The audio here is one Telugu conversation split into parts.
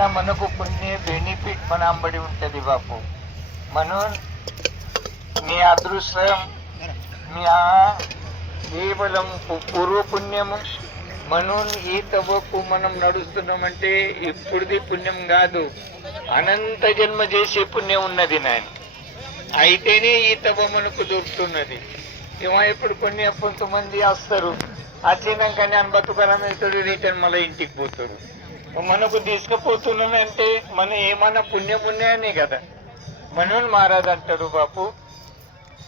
आता మనకు पुण्य बेनिफिट మన అంబడి ఉంటది బాపు. म्हणून మీ అదృష్టం మీ కేవలం పూర్వపుణ్యము. म्हणून ఈ తవ్వకు మనం నడుస్తున్నామంటే ఇప్పుడుది పుణ్యం కాదు, అనంత జన్మ చేసే పుణ్యం ఉన్నది నాయన. అయితేనే ఈ తవ్వ మనకు దొరుకుతున్నది. ఇప్పుడు కొంతమంది వస్తారు, వచ్చినాకనే అని బతుకరం అవుతాడు, రిటర్న్ మళ్ళీ ఇంటికి పోతాడు. మనకు తీసుకుపోతున్నానంటే మన ఏమన్నా పుణ్యపుణ్యాన్ని కదా. మనోన్ మహారాజ్ అంటారు బాపు,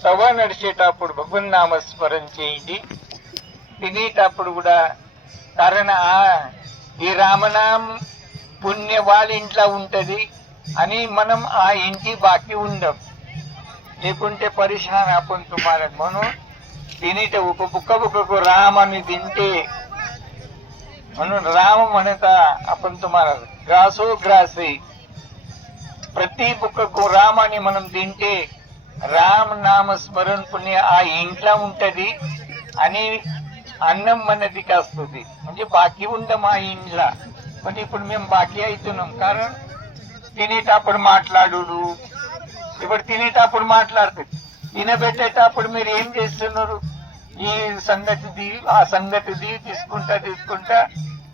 తవ నడిచేటప్పుడు భగవన్ నామస్మరణ చేయండి, తినేటప్పుడు కూడా. కారణ ఈ రామనాం పుణ్య వాళ్ళ ఇంట్లో ఉంటది అని మనం ఆ ఇంటి బాకీ ఉండం, లేకుంటే పరిశాన్ आपण तुम्हाला. म्हणून తినేట ఒక బుక్కకు రామ్ అని తింటే, म्हणून राम म्हणता आपण तुम्हाला ग्रासो ग्रासी. ప్రతి బుక్కకు రామ్ అని మనం తింటే రామ్ నామ స్మరణ పుణ్య ఆ ఇంట్లో ఉంటది అని అన్నం మనదికి వస్తుంది. అంటే బాకీ ఉందాం ఆ ఇంట్లో. మరి ఇప్పుడు మేము బాకీ అవుతున్నాం, కారణం తినేటప్పుడు మాట్లాడు. ఇప్పుడు తినేటప్పుడు మాట్లాడుతుంది, తినబెట్టేటప్పుడు మీరు ఏం చేస్తున్నారు? ఈ సంగతిది ఆ సంగతిది తీసుకుంటా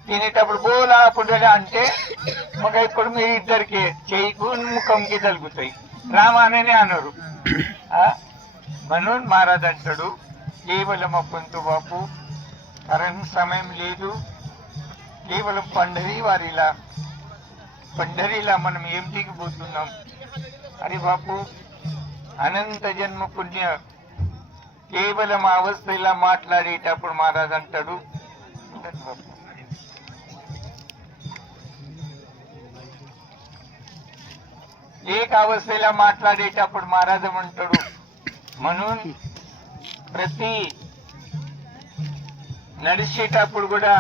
తినేటప్పుడు బోలా పుడలా అంటే మగ ఇప్పుడు మీ ఇద్దరికి చేయికు ముఖంకి తలుగుతాయి, రామానే అన్నారు. మనోన్ మహారాజ్ అంటాడు, కేవలం అప్పంతో బాపు కరెంట్ సమయం లేదు, కేవలం పండరీలా మనం ఏం దిగిపోతున్నాం అని బాపు. అనంత జన్మ పుణ్య కేవలం అవస్థ ఇలా మాట్లాడేటప్పుడు మహారాజ్ అంటాడు, ఏక అవస్థ ఇలా మాట్లాడేటప్పుడు మహారాజ్ అంటాడు, మనోన్ ప్రతి నడిచేటప్పుడు కూడా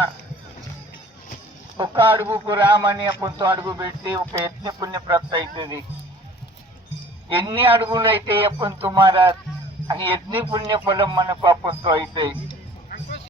ఒక అడుగుకు రామని కొంత అడుగు పెట్టి ఒక యజ్ఞ పుణ్య ప్రాప్తి అవుతుంది. ఎన్ని అడుగులు అయితే అప్పంతో మహారాజ్ అని యజ్ఞ పుణ్య ఫలం మనకు అప్పంతో అవుతాయి.